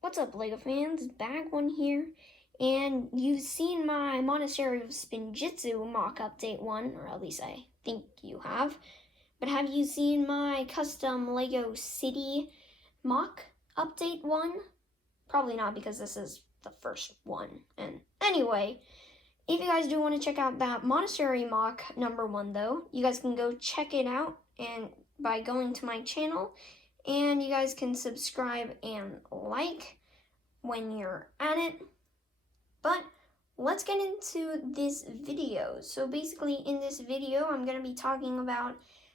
What's up, LEGO fans? Back one here, and you've seen my Monastery of Spinjitzu mock update one, or at least I think you have. But have you seen my custom LEGO City mock update one? Probably not, because this is the first one. And anyway, if you guys do want to check out that Monastery mock number one, though, you guys can go check it out and by going to my channel, and you guys can subscribe and like when you're at it. But let's get into this video. So basically in this video, I'm going to be talking about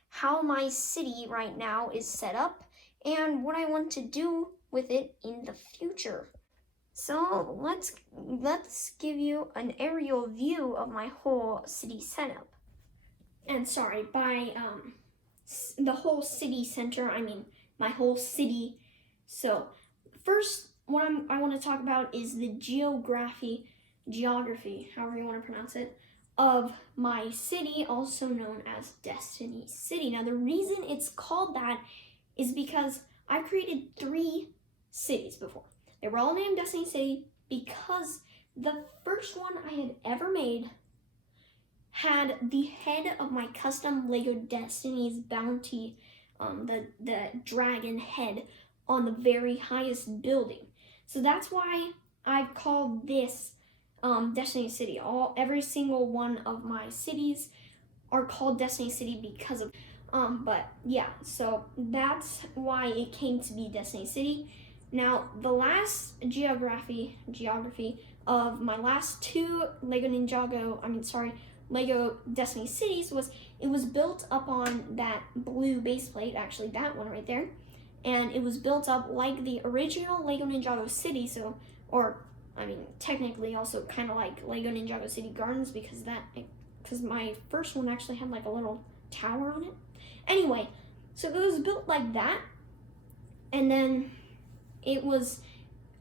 how my city right now is set up and what I want to do with it in the future. So let's give you an aerial view of my whole city setup. And sorry, by the whole city center, I mean my whole city. So first, what I want to talk about is the geography, however you want to pronounce it, of my city, also known as Destiny City. Now, the reason it's called that is because I created 3 cities before. They were all named Destiny City because the first one I had ever made had the head of my custom LEGO Destiny's Bounty, the dragon head, on the very highest building. So that's why I've called this Destiny City. Every single one of my cities are called Destiny City because of, but yeah, so that's why it came to be Destiny City. Now, the last geography of my last 2 LEGO Destiny Cities was built up on that blue base plate, actually that one right there. And it was built up like the original LEGO Ninjago City, technically also kind of like LEGO Ninjago City Gardens, because my first one actually had like a little tower on it. Anyway, so it was built like that, and then it was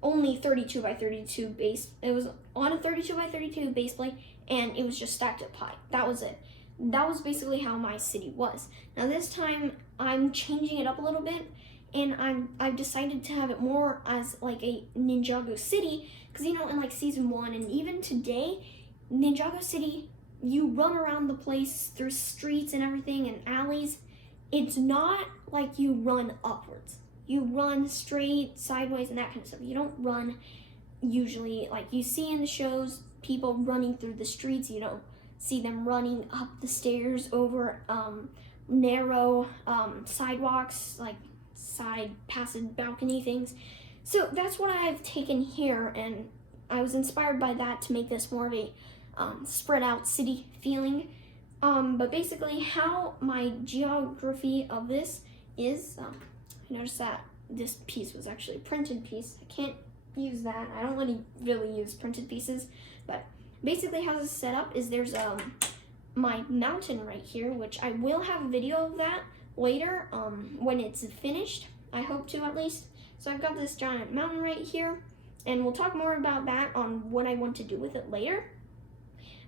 only 32 by 32 base. It was on a 32 by 32 base plate, and it was just stacked up high. That was it. That was basically how my city was. Now this time I'm changing it up a little bit, and I've decided to have it more as like a Ninjago City, because in like season 1 and even today, Ninjago City, you run around the place through streets and everything and alleys. It's not like you run upwards. You run straight, sideways, and that kind of stuff. You don't run usually like you see in the shows, people running through the streets. You don't see them running up the stairs over narrow sidewalks, like side passage balcony things. So that's what I've taken here, and I was inspired by that to make this more of a spread out city feeling. But basically how my geography of this is, I noticed that this piece was actually a printed piece. I can't use that. I don't really use printed pieces, but basically how this is set up is there's my mountain right here, which I will have a video of that later when it's finished. I hope to, at least. So I've got this giant mountain right here, and we'll talk more about that on what I want to do with it later,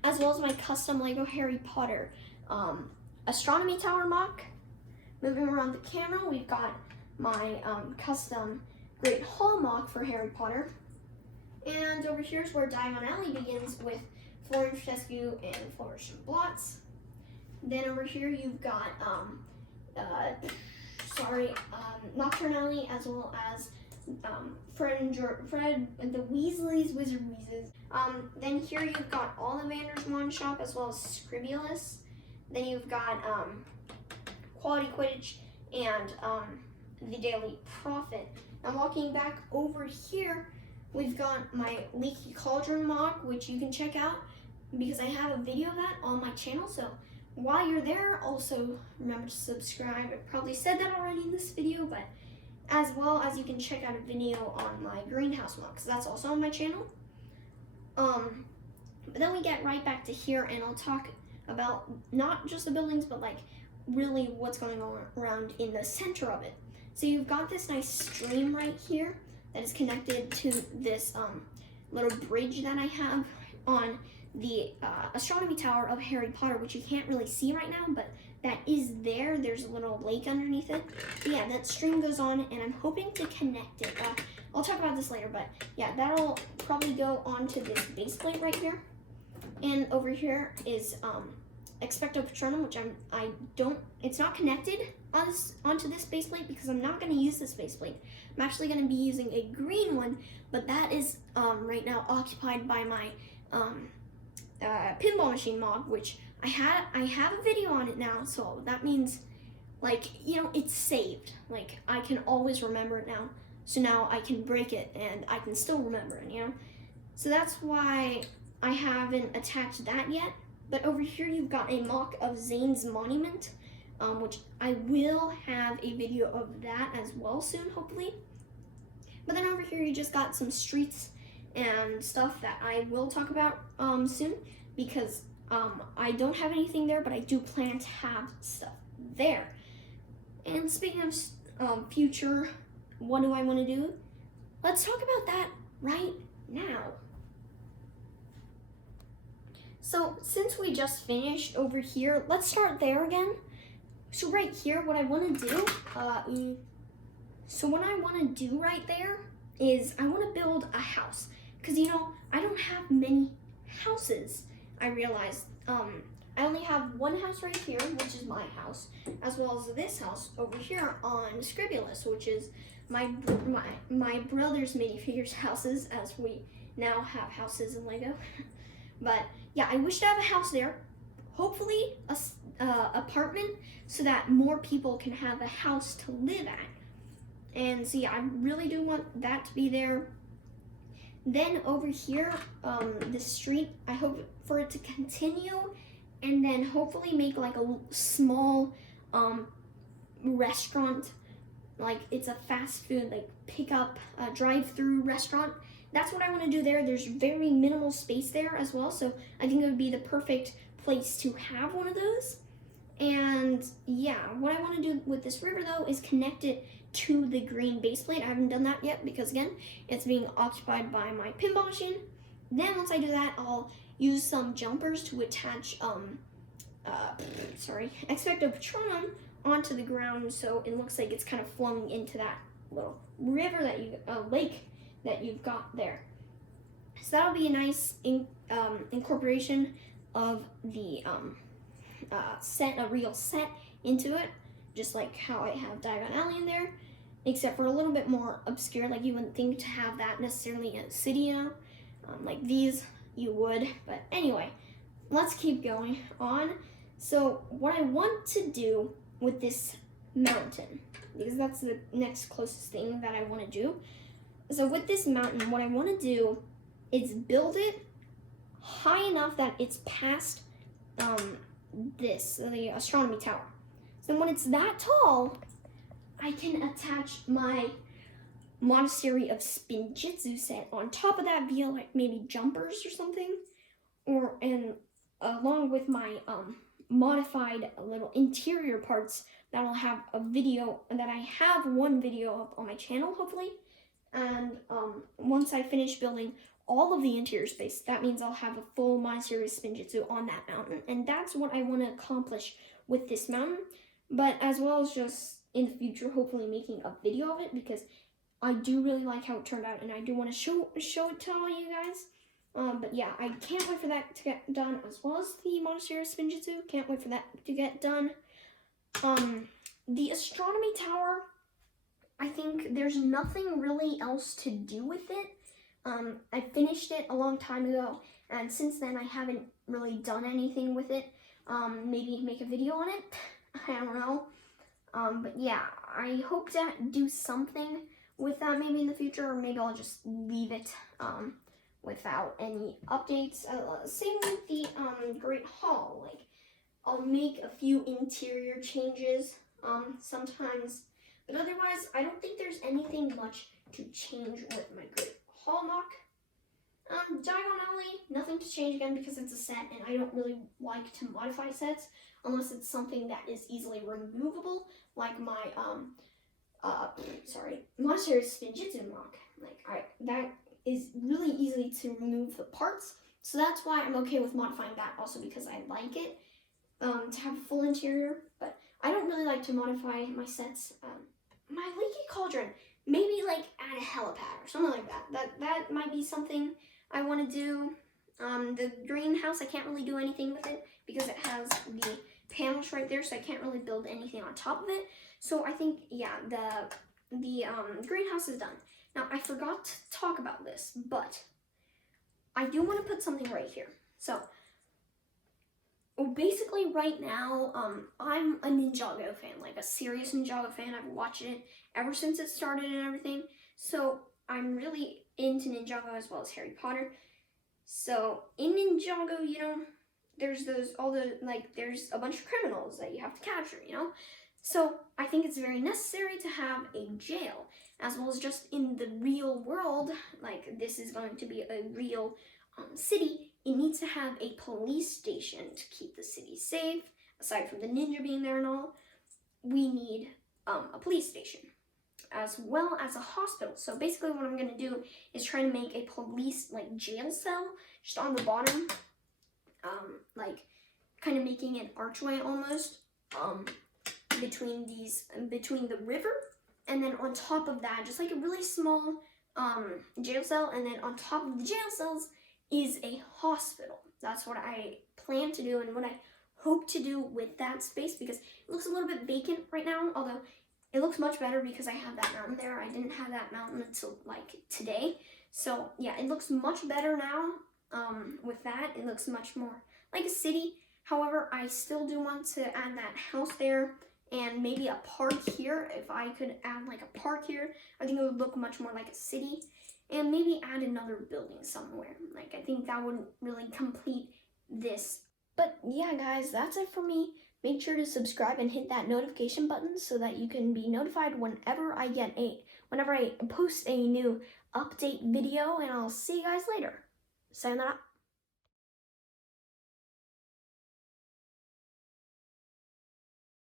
as well as my custom LEGO Harry Potter astronomy tower mock. Moving around the camera, we've got my custom Great Hall mock for Harry Potter, and over here is where Diagon Alley begins with Florian Francescu and Flourish Blots. Then over here you've got Nocturne Alley, as well as Fred and the Weasleys, Wizard Wheezes. Then here you've got Ollivander's shop, as well as Scribulus. Then you've got Quality Quidditch and the Daily Prophet. Now walking back over here, we've got my Leaky Cauldron mock, which you can check out because I have a video of that on my channel. So while you're there, also remember to subscribe. I probably said that already in this video, but as well as you can check out a video on my greenhouse mock, because that's also on my channel. But then we get right back to here, and I'll talk about not just the buildings, but like really what's going on around in the center of it. So you've got this nice stream right here that is connected to this little bridge that I have on the astronomy tower of Harry Potter, which you can't really see right now, but that is there. There's a little lake underneath it. But yeah, that stream goes on, and I'm hoping to connect it. I'll talk about this later, but yeah, that'll probably go onto this base plate right here. And over here is Expecto Patronum, which it's not connected onto this base plate because I'm not going to use this base plate. I'm actually going to be using a green one, but that is right now occupied by my pinball machine mod, which I have a video on it now, so that means, like, you know, it's saved. Like, I can always remember it now, so now I can break it and I can still remember it, you know? So that's why I haven't attached that yet. But over here you've got a mock of Zane's Monument, which I will have a video of that as well soon, hopefully. But then over here you just got some streets and stuff that I will talk about soon, because I don't have anything there, but I do plan to have stuff there. And speaking of future, what do I want to do? Let's talk about that right now. So since we just finished over here, let's start there again. So right here, what I want to do, right there is I want to build a house. Because, you know, I don't have many houses, I realized. I only have one house right here, which is my house, as well as this house over here on Scribulus, which is my brother's minifigures houses, as we now have houses in Lego. But yeah, I wish to have a house there, hopefully a apartment, so that more people can have a house to live at. And so yeah, I really do want that to be there. Then over here, the street, I hope for it to continue, and then hopefully make like a small restaurant, like it's a fast food, like pick up, drive-through restaurant. That's what I want to do there. There's very minimal space there as well, so I think it would be the perfect place to have one of those. And yeah, what I want to do with this river though is connect it to the green base plate. I haven't done that yet because, again, it's being occupied by my pinball machine. Then once I do that, I'll use some jumpers to attach Expecto Patronum onto the ground, so it looks like it's kind of flowing into that little river that lake that you've got there. So that'll be a nice incorporation of the a real set into it, just like how I have Diagon Alley in there, except for a little bit more obscure. Like, you wouldn't think to have that necessarily in a city, you know? Like these, you would. But anyway, let's keep going on. So what I want to do with this mountain, because that's the next closest thing that I want to do. So with this mountain, what I want to do is build it high enough that it's past the astronomy tower. So when it's that tall, I can attach my Monastery of Spinjitzu set on top of that via like maybe jumpers or something, and along with my modified little interior parts that I'll have a video, and that I have one video up on my channel hopefully. And once I finish building all of the interior space, that means I'll have a full Monastery of Spinjitzu on that mountain, and that's what I want to accomplish with this mountain. But as well as just in the future, hopefully making a video of it, because I do really like how it turned out, and I do want to show it to all you guys. But yeah, I can't wait for that to get done, as well as the Monastery of Spinjitzu. Can't wait for that to get done. The astronomy tower, I think there's nothing really else to do with it. I finished it a long time ago, and since then I haven't really done anything with it. Maybe make a video on it. I don't know. But yeah, I hope to do something with that maybe in the future, or maybe I'll just leave it without any updates. Same with the Great Hall. Like, I'll make a few interior changes sometimes, but otherwise I don't think there's anything much to change with my Great Hall mock. Diagon Alley, nothing to change again because it's a set, and I don't really like to modify sets unless it's something that is easily removable, like my Monastery of Spinjitzu mock. Like, that is really easy to remove the parts, so that's why I'm okay with modifying that, also because I like it. to have a full interior, but I don't really like to modify my sets. My leaky cauldron, maybe like add a helipad or something like that. That might be something I want to do. The greenhouse, I can't really do anything with it because it has the panels right there, so I can't really build anything on top of it. So I think, yeah, the greenhouse is done. Now, I forgot to talk about this, but I do want to put something right here. So, basically right now, I'm a Ninjago fan, like a serious Ninjago fan. I've watched it ever since it started and everything. So, I'm really into Ninjago as well as Harry Potter. So, in Ninjago, you know, there's there's a bunch of criminals that you have to capture, you know? So, I think it's very necessary to have a jail, as well as just in the real world, like this is going to be a real city. It needs to have a police station to keep the city safe. Aside from the ninja being there and all, we need a police station, as well as a hospital. So basically what I'm going to do is try to make a police like jail cell just on the bottom, like kind of making an archway almost between the river, and then on top of that just like a really small jail cell, and then on top of the jail cells is a hospital. That's what I plan to do and what I hope to do with that space, because it looks a little bit vacant right now, although it looks much better because I have that mountain there. I didn't have that mountain until like today. So yeah, it looks much better now. With that, it looks much more like a city. However, I still do want to add that house there and maybe a park here. If I could add like a park here, I think it would look much more like a city. And maybe add another building somewhere. Like, I think that would really complete this. But yeah, guys, that's it for me. Make sure to subscribe and hit that notification button so that you can be notified whenever I post a new update video, and I'll see you guys later. Sayonara.